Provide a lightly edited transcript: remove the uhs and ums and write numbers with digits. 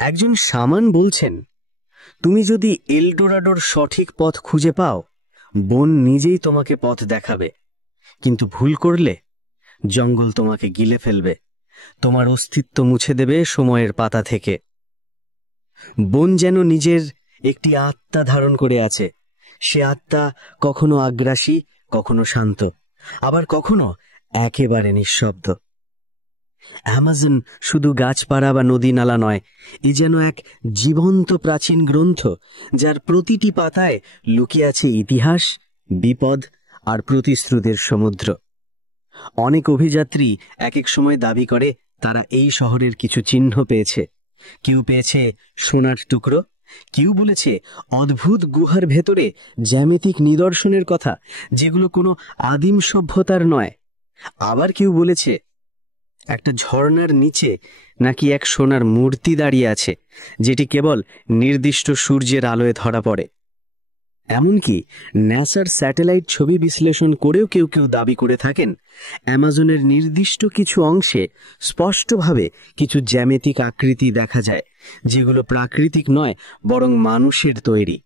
একজন শামান বলছেন, তুমি যদি এলডোরাডোর সঠিক পথ খুঁজে পাও, বন নিজেই তোমাকে পথ দেখাবে, কিন্তু ভুল করলে জঙ্গল তোমাকে গিলে ফেলবে, তোমার অস্তিত্ব মুছে দেবে সময়ের পাতা থেকে। বন যেন নিজের একটি আত্মা ধারণ করে আছে। সে আত্মা কখনো আগ্রাসী, কখনো শান্ত, আবার কখনো একেবারে নিঃশব্দ। অ্যামাজন শুধু গাছপালা বা নদী নালা নয়, এ যেন এক জীবন্ত প্রাচীন গ্রন্থ, যার প্রতিটি পাতায় লুকিয়ে আছে ইতিহাস, বিপদ আর প্রতিশ্রুতির সমুদ্র। অনেক অভিযাত্রী এক এক সময় দাবি করে তারা এই শহরের কিছু চিহ্ন পেয়েছে। কেউ পেয়েছে সোনার টুকরো, কেউ বলেছে অদ্ভুত গুহার ভেতরে জ্যামিতিক নিদর্শনের কথা, যেগুলো কোনো আদিম সভ্যতার নয়। আবার কেউ বলেছে একটা ঝর্ণার নিচে নাকি এক সোনার মূর্তি দাঁড়িয়ে আছে, যেটি কেবল নির্দিষ্ট সূর্যের আলোয় ধরা পড়ে। এমনকি ন্যাসার স্যাটেলাইট ছবি বিশ্লেষণ করেও কেউ কেউ দাবি করে থাকেন অ্যামাজনের নির্দিষ্ট কিছু অংশে স্পষ্টভাবে কিছু জ্যামিতিক আকৃতি দেখা যায়, যেগুলো প্রাকৃতিক নয়, বরং মানুষের তৈরি।